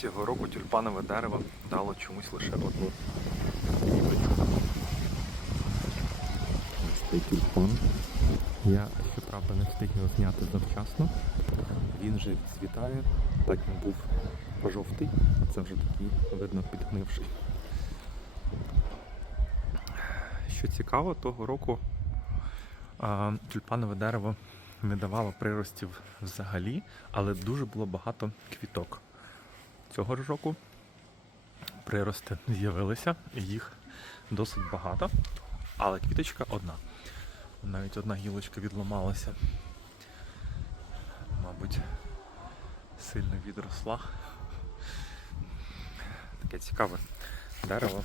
Цього року тюльпанове дерево дало чомусь лише одну. Ось цей тюльпан. Я, щоправда, не встиг його зняти завчасно. Він вже відцвітає, так він був жовтий, а це вже такий, видно, підгнивший. Що цікаво, того року а, тюльпанове дерево не давало приростів взагалі, але дуже було багато квіток. Цього ж року прирости з'явилися, їх досить багато, але квіточка одна. Навіть одна гілочка відламалася. Мабуть, сильно відросла. Таке цікаве дерево.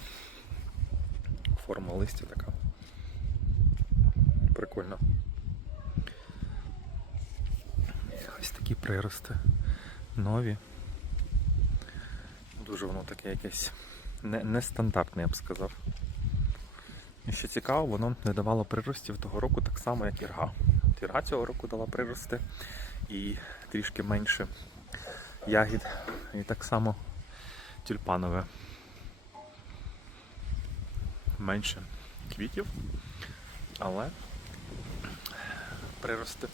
Форма листя така. Прикольно. Ось такі прирости нові. Дуже воно таке якесь не- нестандартне, я б сказав. І що цікаво, воно не давало приростів того року так само, як ірга. Ірга цього року дала прирости і трішки менше ягід. І так само тюльпанове. Менше квітів, але прирости